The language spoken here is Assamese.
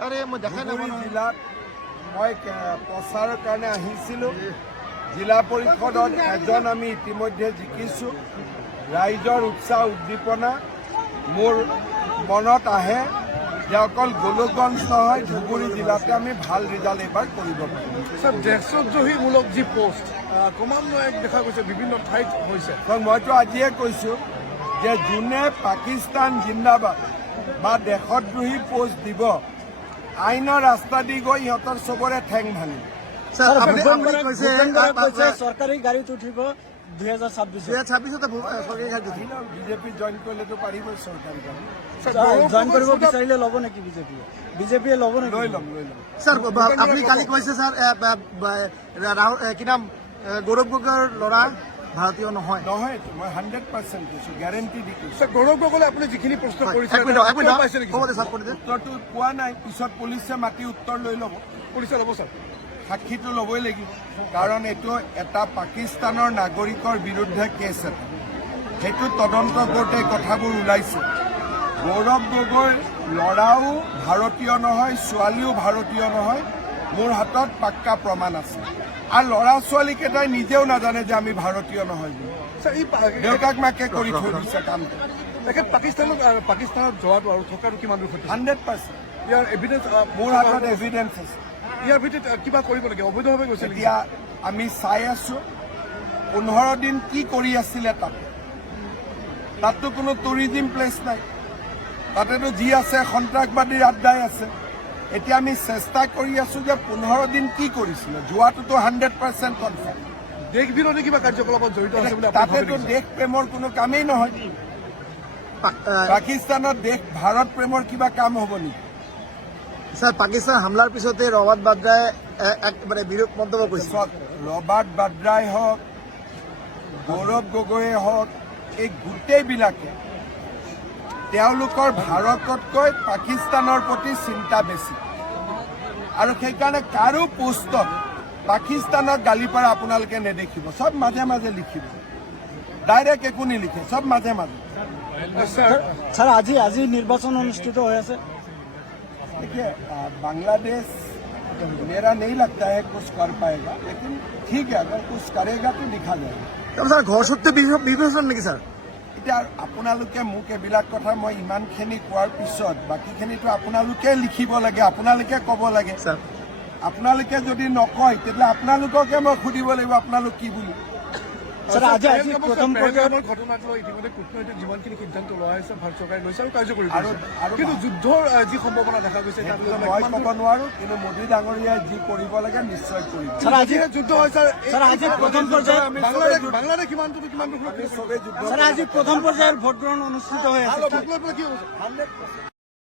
জিলাত মই প্ৰচাৰৰ কাৰণে আহিছিলোঁ। জিলা পৰিষদত এজন আমি ইতিমধ্যে জিকিছোঁ। ৰাইজৰ উৎসাহ উদ্দীপনা মোৰ মনত আহে যে অকল গোলকগঞ্জ নহয়, ধুবুৰী জিলাতে আমি ভাল ৰিজাল্ট এইবাৰ কৰিব পাৰিম। স্যাৰ দেশদ্ৰোহীমূলক যি পোষ্ট ক্ৰমান্বয়ে দেখা গৈছে বিভিন্ন ঠাইত হৈছে। মইতো আজিয়ে কৈছোঁ যে যোনে পাকিস্তান জিন্দাবাদ বা দেশদ্ৰোহী পোষ্ট দিব, আইনৰ ৰাস্তা দি গৈ সিহঁতৰ চবৰে ঠেং ভাঙিব। চৰকাৰী গাড়ীত উঠিব 2026 বিজেপি জইন কৰিলেতো পাৰিবই চৰকাৰী গাড়ী। জইন কৰিব বিচাৰিলে ল'ব নেকি বিজেপিয়ে ল'ব নেকি? লৈ ল'ম। স্যার আপনি কালি কৈছে স্যার কি নাম গৌৰৱ গগৈৰ ল'ৰা ভাৰতীয় নহয়। নহয়তো মই 100% কৈছোঁ, গেৰেণ্টি দি কৈছোঁ। স্যাৰ গৌৰৱ গগৈলে আপুনি যিখিনি প্ৰশ্ন কৰিছে উত্তৰটো পোৱা নাই, পিছত পুলিচে মাতি উত্তৰ লৈ ল'ব। পুলিচে ল'ব স্যাৰ, সাক্ষীটো ল'বই লাগিব, কাৰণ এইটো এটা পাকিস্তানৰ নাগৰিকৰ বিৰুদ্ধে কেছ এটা, সেইটো তদন্ত কৰোঁতে কথাবোৰ ওলাইছে। গৌৰৱ গগৈৰ ল'ৰাও ভাৰতীয় নহয়, ছোৱালীও ভাৰতীয় নহয়, মোৰ হাতত পাক্কা প্ৰমাণ আছে। আৰু ল'ৰা ছোৱালীকেইটাই নিজেও নাজানে যে আমি ভাৰতীয় নহয় বুলি। স্যাৰ এই দেউতাক মাকে কৰি থৈ দিছে কামটো। পাকিস্তানত যোৱাটো আৰু থকাটো কিমান দূৰ সত্য? 100%। ইয়াৰ এভিডেন্স মোৰ হাতত এভিডেন্স আছে। ইয়াৰ ভিত্তিত কিবা কৰিব নেকি? অবৈধভাৱে গৈছে নেকি? এতিয়া আমি চাই আছো 15 দিন কি কৰি আছিলে তাততো কোনো টুৰিজিম প্লেচ নাই, তাতেতো যি আছে সন্ত্ৰাসবাদীৰ আড্ডাই আছে। এতিয়া আমি চেষ্টা কৰি আছো যে 15 দিন কি কৰিছিলে, যোৱাটোতো 100% কনফাৰ্ম। দেশ বিৰোধী কিবা কাৰ্যকলাপত জড়িত আছে বুলি আপুনি ভাবে তাতেতো নেকি? দেশ প্ৰেমৰ কোনো কামেই নহয়। পাকিস্তানত ভাৰত প্ৰেমৰ কিবা কাম হ'ব নেকি? স্যাৰ পাকিস্তান হামলাৰ পিছতে ৰবাৰ্ট বাড্ৰায় একেবাৰে বিৰূপ মন্তব্য কৰেছে। ৰবাৰ্ট বাড্ৰাই হওক, গৌৰৱ গগৈয়ে হওক, এই গোটেইবিলাকে তেওঁলোকৰ ভাৰততকৈ পাকিস্তানৰ প্ৰতি চিন্তা বেছি, আৰু সেইকাৰণে কাৰো পোষ্টত পাকিস্তানক গালি পাৰা আপোনালোকে নেদেখিব। চব মাজে মাজে লিখিব, ডাইৰেক্ট একো নিলিখে, চব মাজে মাজে। স্যার আজি নির্বাচন অনুষ্ঠিত হৈ আছে। देखिए बांग्लादेश मेरा नहीं लगता है कुछ कर पाएगा, लेकिन ठीक है अगर कुछ करेगा तो दिखा जाएगा। স্যার ঘর সত্যি বিবেচনা নাকি স্যার? এতিয়া আপোনালোকে মোক এইবিলাক কথা মই ইমানখিনি কোৱাৰ পিছত বাকীখিনিতো আপোনালোকে লিখিব লাগে, আপোনালোকে ক'ব লাগে। স্যার আপোনালোকে যদি নকয় তেতিয়াহ'লে আপোনালোককে মই সুধিব লাগিব আপোনালোক কি বুলি। স্যার আজি প্ৰথম পৰ্যায়ত ঘটনাক লৈ ইতিমধ্যে কূটনৈতিক যিমানখিনি সিদ্ধান্ত লোৱা হৈছে ভাৰত চৰকাৰে লৈছে আৰু কাৰ্যকৰী আৰু কিন্তু যুদ্ধৰ যি সম্ভাৱনা দেখা গৈছে তাক লৈ মই ক'ব নোৱাৰো, কিন্তু মোদী ডাঙৰীয়াই যি কৰিব লাগে নিশ্চয় কৰিব। স্যাৰ আজি যুদ্ধ হয় স্যাৰ আজি প্ৰথম পৰ্যায়ত বাংলাদেশ কিমানটো চবেই যুদ্ধ স্যাৰ আজি প্ৰথম পৰ্যায়ৰ ভোট গ্ৰহণ অনুষ্ঠিত হৈ আছে। কি হৈছে? 100%